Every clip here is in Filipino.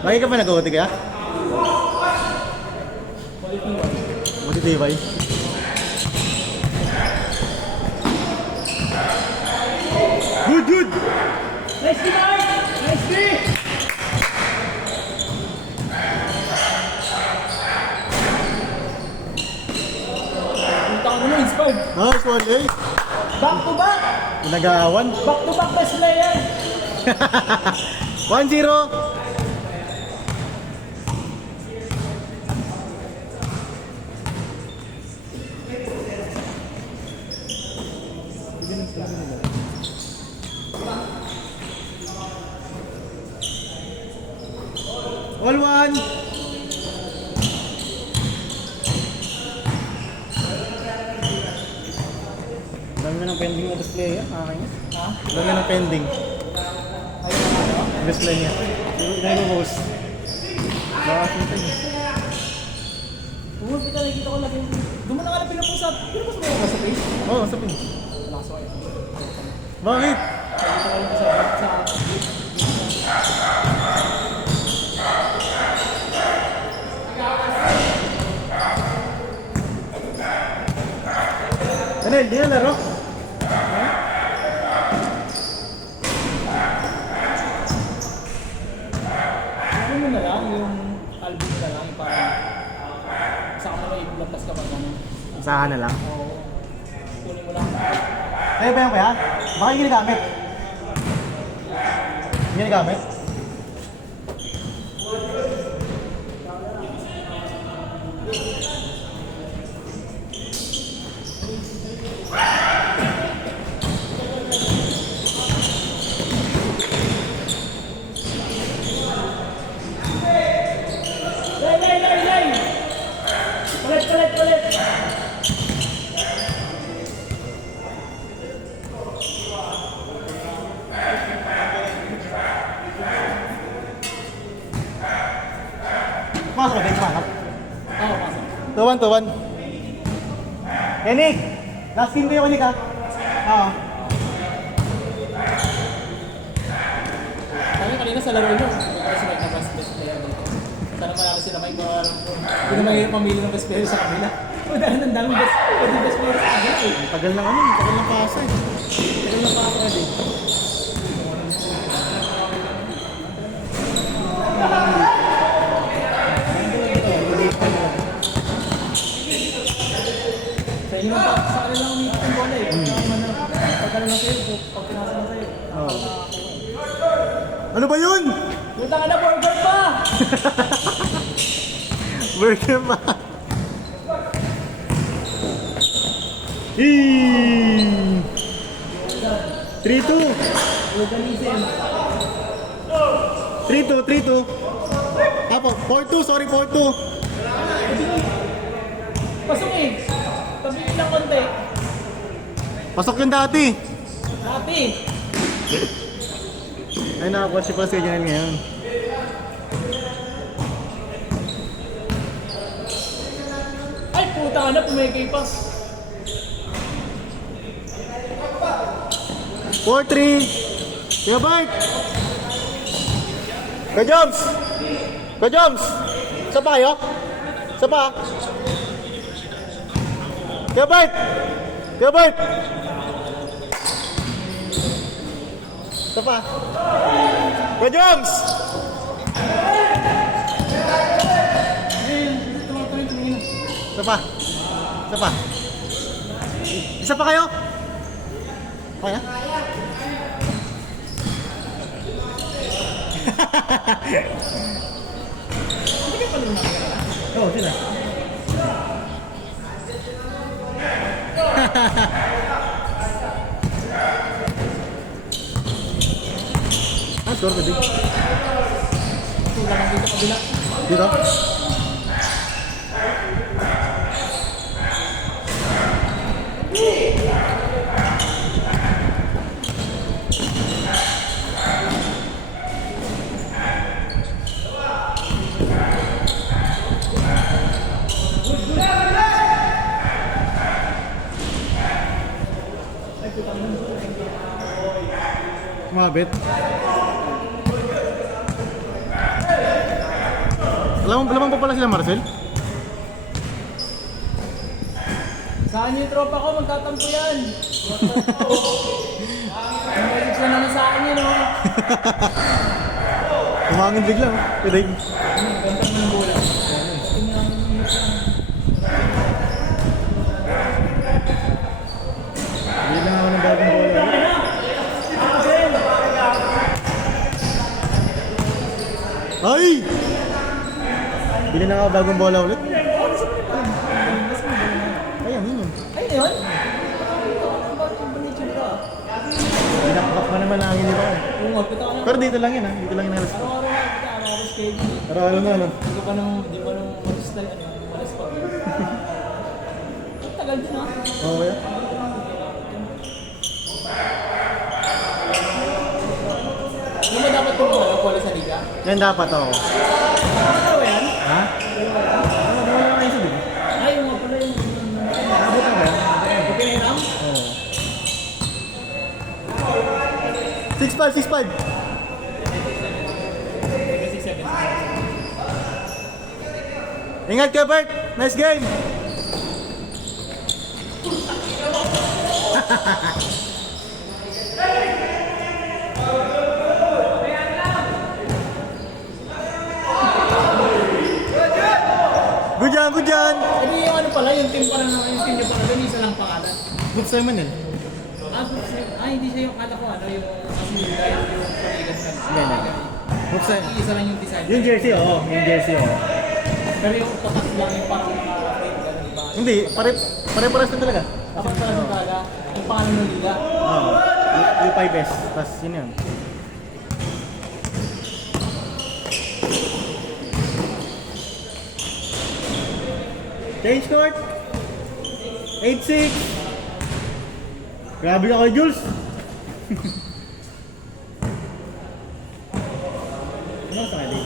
Lagi ka pa nag-OT kaya? Buti tibay. Good, good! Nice D, Mark! Nice D! Punta ka naman, inspired. Nice one, eh! Back to back! Pinagawan. Back to back best player! 1-0! All one! Dami na ng pending na display yan, akin yan. Ha? Dami na ng pending. Ayun na ano? Display niya. Nag-post. Baka kita niya. Kita nakikita ko lagi. Doon mo na nga lang pinupost mo sa page? Oo, sa pin. Lakas ko kayo. Bakit? Nakikita ko lang sa Ano, hindi na laro? ano mo na lang, yung album na lang, yung parang saan mo na ilampas ka pa gano'n. Saan na lang? Oo. Kunin mo lang. Ay, ba yan kuya? Baka yung ginagamit. Ginagamit? Lay! Palit! Pasok ka din, sumanap. Oo, pasok. 2-1. Nick! Last team ko yung Nick ha? Oo. Kanina sa laro nyo, ikaw si Mike na best player dito. Sana manalo sila Mike, hindi na mahirap mamili ng best player sa kanila. Ang daming best player sa kanila eh. Tagal ng ano, tagal ng pasa eh. Tagal ng pasa eh. Sa inyo lang sa kanila lang umiikot yung bola eh. Pagkano lang sa'yo, pag pinasa na sa'yo. Oo. Ano ba yun? Puta ka na, burger pa! Burger pa. Eee! 3-2. Organism. 3-2. Apo, 4-2, sorry, 4-2. Pasok eh. Tabi lang konti. Pasok yung dati. Dati. Ay, nakakuha si Pascal Janel ngayon. Ay, puta ka na, pumigay pa. 4-3. Kuya Bart! Kuya Joms! Kuya Joms! Isa pa kayo? Isa pa? Kuya Bart! Kuya Bart! Isa pa? Kuya Joms! Isa pa? Isa pa? Isa pa kayo? Kaya? Hindi ka pa nung nakakala. Oo, sila. Ah, sure ka din. Wala kang dito kabila. Dito? Mabit. Lamang pa pala sila Marcel? Saan yung tropa ko? Magtatampo yan. Maliit na naman sa akin yun, oh. Umangin bigla, oh. Piday. Gantang ng bola. Bili lang ako ng bagong bola. Ay! Bili na ako bagong bola ulit. Ayan, yun yun. Ay, yun? Pinakpak pa naman ang nito. Oo nga, pita ka na. Pero dito lang yun ha. Dito lang yung nalas ko. Araw-araw schedule. Araw-araw na ano. Hindi pa nung mag-style, malas pa. Ang tagal din, ha? Oo yan. Hindi mo dapat kung poli sa liga? Yan dapat ako. Ano ba yan? Ha? Ano wala na isa din? Ay, yung nga pala yung... Abot na ba yan? Okay na yun, Oo. 6'5", 6'5". Ingat ka, Bert! Nice game! Good job, good job! Hindi yung ano pala, yung team pala na, yung team niya pala, doon isa lang pangalan. Good Simon yun. Hindi siya yung kala ko ano, yung Asmilda, yung paligan ka. Hindi. Good Simon. Isa lang yung design. Yung jersey, oo. Yung jersey, oo. Pero yung tatak lang yung parang naka-frame ka, di ba? Hindi, pare-pares na talaga. Dapat pala sa talaga, yung pangalan ng liga. Oo. U5S. Tapos yun yun. Change court. 8-6. Grabe ka kay Jules. Ano sa kanya?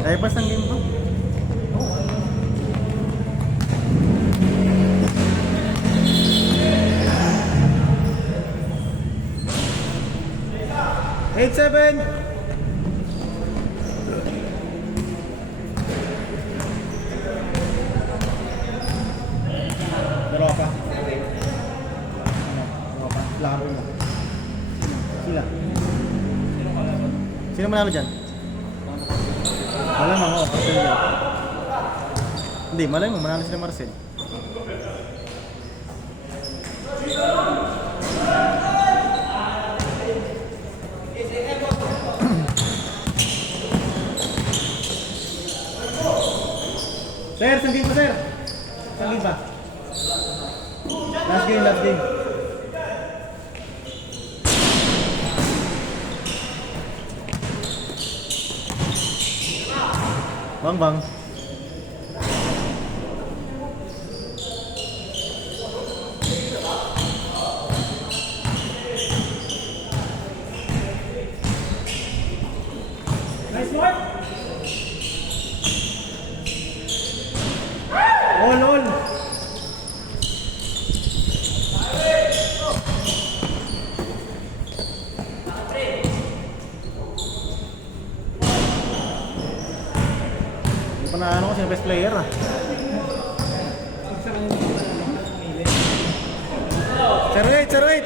Kaya pas ng game ko? Eight, 7. Laro ka. Laro ka. Laro mo. Sila. Sino manalo dyan? Malamang ako, Marcel yan. Hindi, malay mo, manalo sila Marcel. Sir, saan game pa, sir? Saan game pa? Last game, last game. Bang, bang. Nice one! All. Hindi pa na ano ko, sino best player ah. Sir, wait.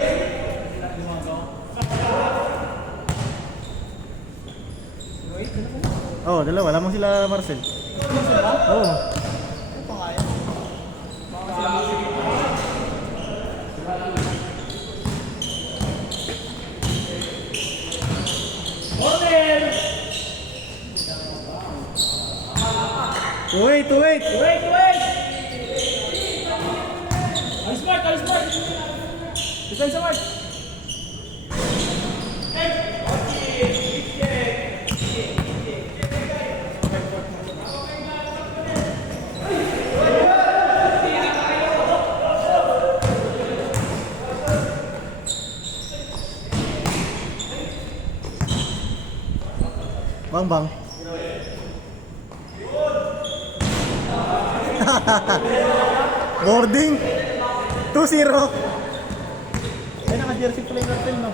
Oh, dalawa. Lamang sila Marcel. Oh. Wait. Alis Mark! Defensa Mark! Bang, bang. Boarding. 2-0. Ay, naka-jersey pala yung Marcel, no?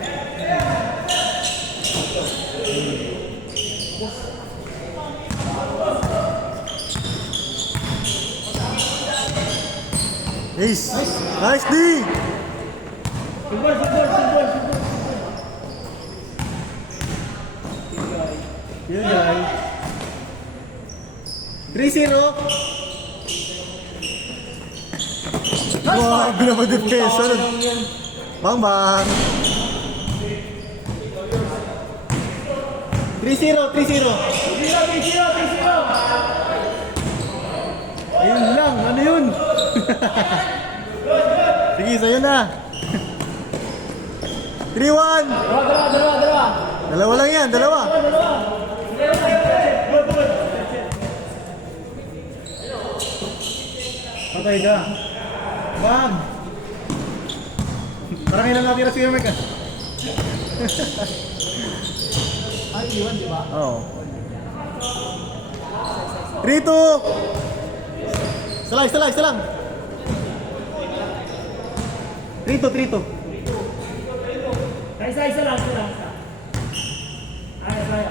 Ace! Nice D! Football, football, football, football. Yun, guys. 3-0. Wow, binamadipesa. Bang bang. 3-0, 3-0. 3-0. Ayun lang, ano yun? Sige, sa'yo na. 3-1. Dalawa. Dalawa lang yan, dalawa. Patay ka. Bam! Parang ilan natira si Yermek ah. Ay, iwan, di ba? Oo. 3-2! Isa lang. 3-2. Isa lang. Ay.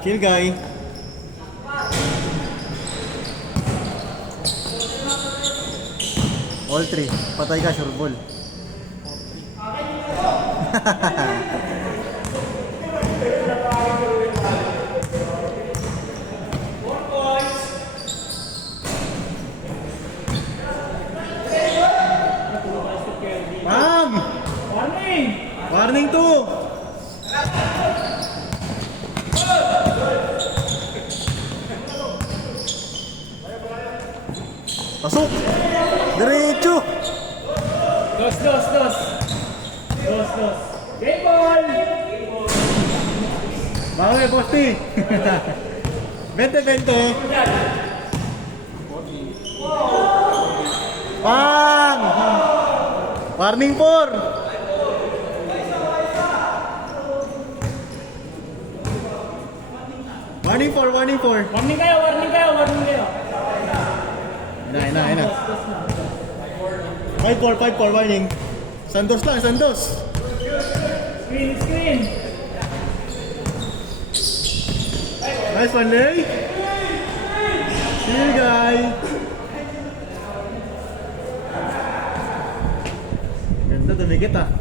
Kill guy. All 3. Patay ka, sure ball. Bam! Warning 2! Pasok! Diretso! Dos. Game ball! Bakit, Posti? 20-20. Pang! Warning 4! Warning 4. Warning kayo. Ina. 5-4, warning. Sandos lang. Screen. Nice one, Lay. See you guys. Ganda, dumikit ah.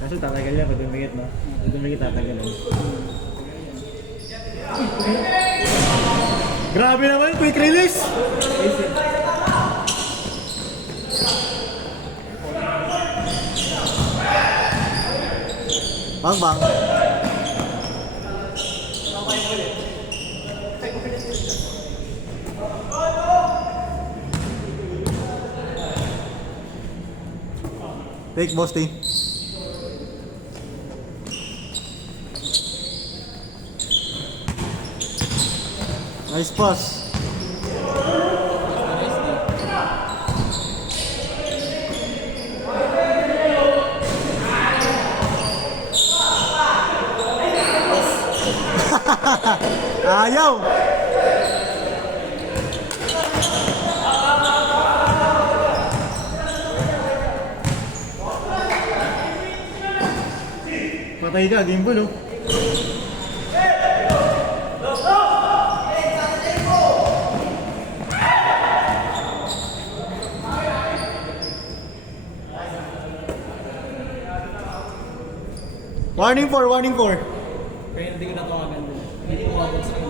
Kaso tatagal yan pag dumikit, no? Pag dumikit, tatagal yan. Grabe naman, quick release! Bang. Take, Bosti. Nice pass. Ayaw. Patay ka, game ball oh. Warning 4. Kaya hindi ko na tawagan din. Hindi ko mabot sa inyo.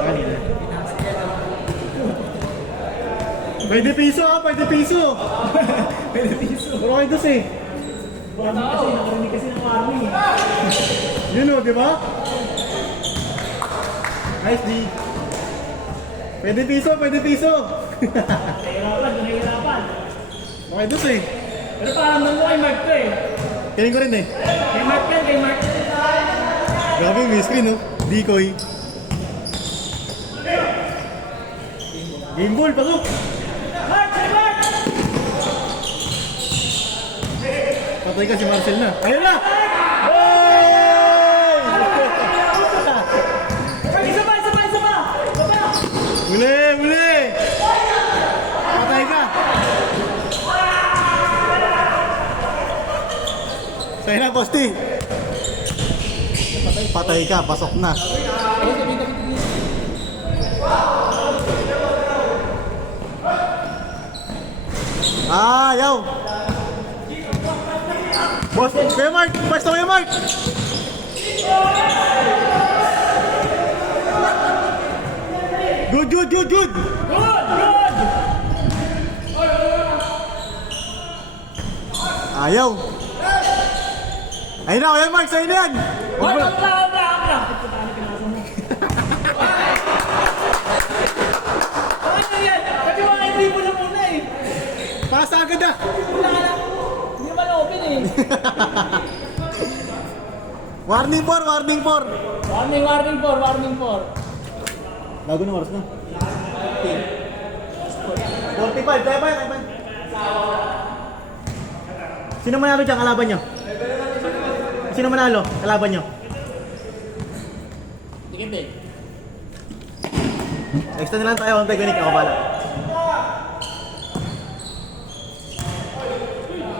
Kanina. Pwede piso. Pwede piso. Puro kayo dos eh. Nakarinig kasi ng warning. Yun o, di ba? Nice D. Pwede piso. Nahihirapan. Okay dos eh. Pero parang nang kay Mark to eh. Kiling ko rin eh. Kay Mark. Grabe yung screen no. Decoy. Game ball, pasok. Mark! Patay ka si Marcel na. Ayun na! Hey! Posti. Patay ka, pasok na. Ayun, gabi. Ayaw. Boss, Kuya Mark, pwesto Kuya Mark. Good. Ayaw. Ayun na, Kuya Mark, sa'yo na yan. Wala. Ano yan? Kasi mga hindi mo na muna eh. Pasa agad na. Wala na. Hindi naman open eh. Warning 4. Warning 4. Bago na oras na. 45, tayo ba? Sino manalo dyan, kalaban nyo? Sino manalo, kalaban nyo? Dikit eh. Next na lang tayo, ang technique, ako bala.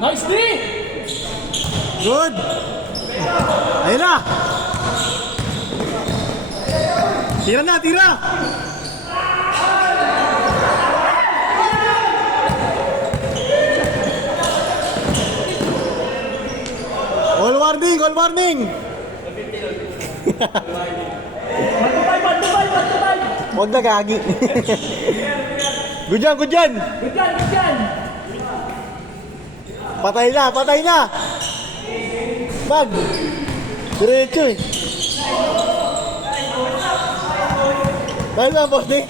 Nice three! Good! Ayun na! Tira! All warning! Matubay! Huwag na gagi. Good yan! Good yan! Patay na! Bag! Diretso eh. Dahil na, boss di.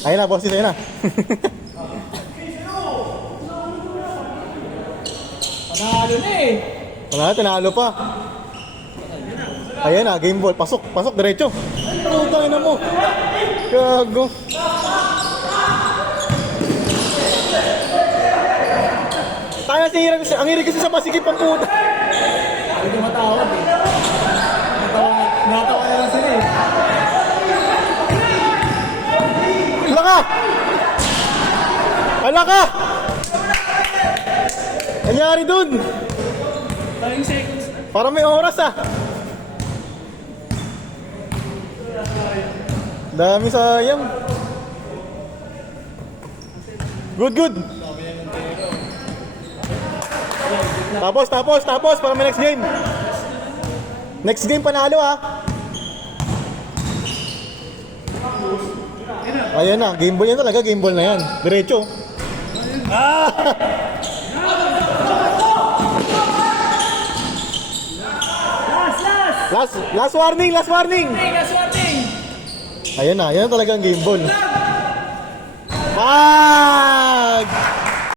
Ayun na, boss di, ayun na. Panalo na eh. Wala, tinalo pa. Ayan na, game ball. Pasok, diretso. Putang ina mo. Gago. Tayo ang hirig kasi sa masikip ang puta. Hindi matawag eh. Natawa na lang sila eh. Hala ka! Nangyari dun? Parang seconds na. Parang may oras ah. Dami sayang. Good. Tapos para may next game. Next game panalo ah. Ayan na, game ball yan talaga, game ball na yan. Diretso. Last warning. Last warning! Ayan na talaga ang game ball. Pag!